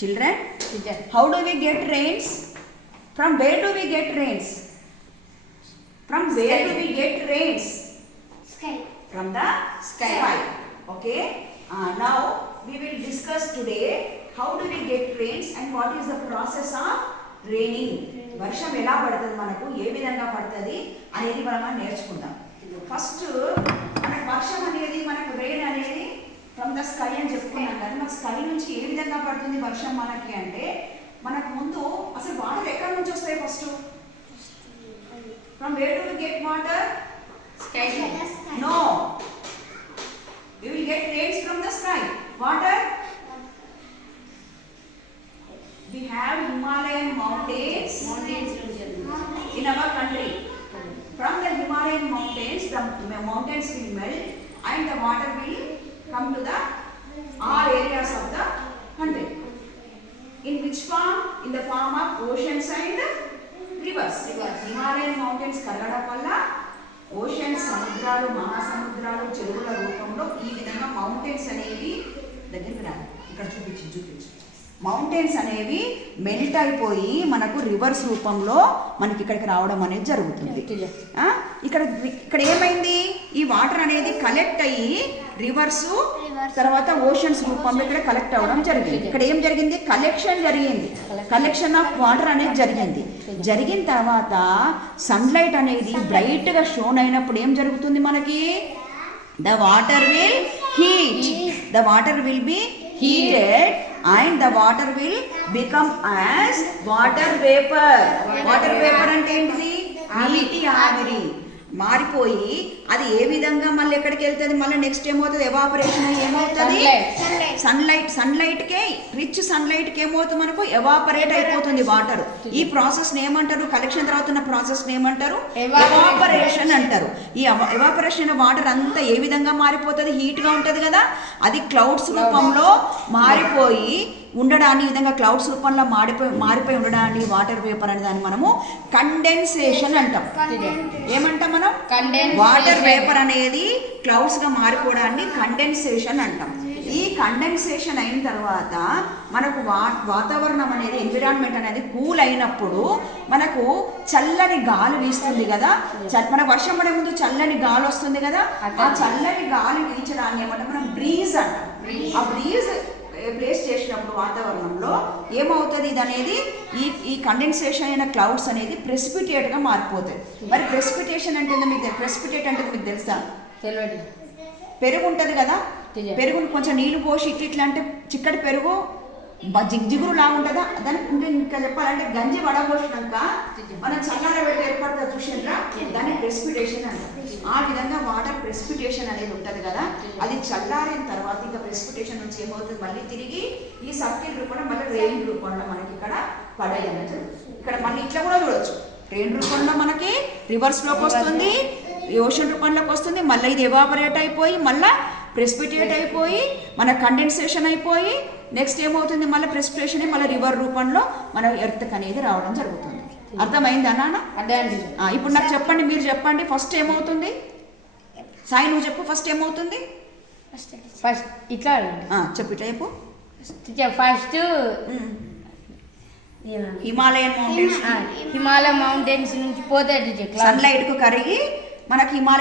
Children, how do we get rains? From where do we get rains? From where do we get rains? Sky. From the sky. Okay. Now we will discuss today how do we get rains and what is the process of raining. వర్షం ఎలా పడుతుంది, మనకు ఏ విధంగా పడుతుంది అనేది మనం నేర్చుకుందాం. First మనకు వర్షం అనేది, మనకు రెయిన్ అనేది ఫ్రమ్ ద స్కై అని చెప్పుకున్నాం కానీ మన స్కై నుంచి ఏ విధంగా పడుతుంది వర్షం మనకి అంటే, మనకు ముందు అసలు వాటర్ ఎక్కడి నుంచి వస్తాయి? First from where do we get water? Sky. No, we will get rains from the sky. Water, we have Himalayan mountains in our country. From the Himalayan mountains, the mountains will melt and the water will come to the all areas of the country. In which form? In the form of oceans and rivers. Himalayan mountains కరగడం వల్ల oceans, సముద్రాలు, మహాసముద్రాలు, చెరువుల రూపంలో ఈ విధంగా mountains అనేవి దగ్గరికి రాదు. ఇక్కడ చూపించు. మౌంటైన్స్ అనేవి మెల్ట్ అయిపోయి మనకు రివర్స్ రూపంలో మనకి ఇక్కడికి రావడం అనేది జరుగుతుంది. ఇక్కడ ఏమైంది? ఈ వాటర్ అనేది కలెక్ట్ అయ్యి రివర్స్ తర్వాత ఓషన్స్ రూపంలో ఇక్కడ కలెక్ట్ అవ్వడం జరిగింది. ఇక్కడ ఏం జరిగింది? కలెక్షన్ ఆఫ్ వాటర్ అనేది జరిగిన తర్వాత సన్లైట్ అనేది బ్రైట్గా షోన్ అయినప్పుడు ఏం జరుగుతుంది మనకి? The water will be heated and the water will become as water vapor. Water vapor అంటే ఏంటిది? నీటి ఆవిరి మారిపోయి అది ఏ విధంగా మళ్ళీ ఎక్కడికి వెళ్తుంది? మళ్ళీ నెక్స్ట్ ఏమవుతుంది? ఎవాపరేషన్ ఏమవుతుంది? సన్లైట్కే రిచ్ సన్లైట్కి ఏమవుతుంది? మనకు ఎవాపరేట్ అయిపోతుంది వాటర్. ఈ ప్రాసెస్ ఏమంటారు? కలెక్షన్ తర్వాత ఉన్న ప్రాసెస్ ఏమంటారు? ఎవాపరేషన్ అంటారు. ఈ ఎవాపరేషన్ వాటర్ అంతా ఏ విధంగా మారిపోతుంది? హీట్గా ఉంటుంది కదా, అది క్లౌడ్స్ రూపంలో మారిపోయి ఉండడాన్ని, ఈ విధంగా క్లౌడ్స్ రూపంలో మారిపోయి ఉండడాన్ని వాటర్ వేపర్ అనే దాన్ని మనము కండెన్సేషన్ అంటాం. ఏమంటాం మనం? వాటర్ వేపర్ అనేది క్లౌడ్స్ గా మారిపోవడాన్ని కండెన్సేషన్ అంటాం. ఈ కండెన్సేషన్ అయిన తర్వాత మనకు వాతావరణం అనేది, ఎన్విరాన్మెంట్ అనేది కూల్ అయినప్పుడు మనకు చల్లని గాలి వీస్తుంది కదా. మన వర్షం పడే ముందు చల్లని గాలి వస్తుంది కదా, ఆ చల్లని గాలి వీచడాన్ని ఏమంటాం మనం? బ్రీజ్ అంటాం. ఆ బ్రీజ్ ప్లేస్ చేసినప్పుడు వాతావరణంలో ఏమవుతుంది? ఇది అనేది ఈ కండెన్సేషన్ అయిన క్లౌడ్స్ అనేది ప్రెసిపిటేట్గా మారిపోతుంది. మరి ప్రెసిపిటేషన్ అంటే ప్రెసిపిటేట్ అంటే మీకు తెలుసా? పెరుగు ఉంటుంది కదా, పెరుగును కొంచెం నీళ్లు పోసి ఇట్లా అంటే చిక్కటి పెరుగు జిగురు లాగా ఉంటుందా? దానికి ఇంకా చెప్పాలంటే గంజి వడబోసినాక మనం చల్లార పెట్టి ఏర్పడుతుంది చూసినా, దాన్ని ప్రెసిపిటేషన్ అంటారు. ఆ విధంగా వాటర్ ప్రెసిపిటేషన్ అనేది ఉంటుంది కదా, అది చల్లారిన తర్వాత ఇంకా ప్రెసిపిటేషన్ నుంచి ఏమవుతుంది? మళ్ళీ తిరిగి ఈ సర్కిల్ రూపంలో మళ్ళీ రెయిన్ రూపంలో మనకి ఇక్కడ పడే అనేది. ఇక్కడ మళ్ళీ ఇట్లా కూడా చూడొచ్చు. రెయిన్ రూపంలో మనకి రివర్స్లోకి వస్తుంది, ఓషన్ రూపంలోకి వస్తుంది, మళ్ళీ ఇది ఎవాపరేట్ అయిపోయి మళ్ళీ ప్రెసిపిటేట్ అయిపోయి మన కండెన్సేషన్ అయిపోయి నెక్స్ట్ ఏమవుతుంది? మళ్ళీ ప్రెసిపిటేషన్ మళ్ళీ రివర్ రూపంలో మన ఎర్త్కి అనేది రావడం జరుగుతుంది. అర్థమైందా నాన్న? ఇప్పుడు నాకు చెప్పండి, మీరు చెప్పండి. ఫస్ట్ ఏమవుతుంది? సాయి నువ్వు చెప్పు, ఫస్ట్ ఏమవుతుంది? ఫస్ట్ ఇట్లా చెప్పు, ఇట్లా చెప్పు. ఫస్ట్ హిమాలయన్ మౌంటైన్స్ నుంచి పోతే సన్లైట్ కు కరిగి మనకి హిమాలయ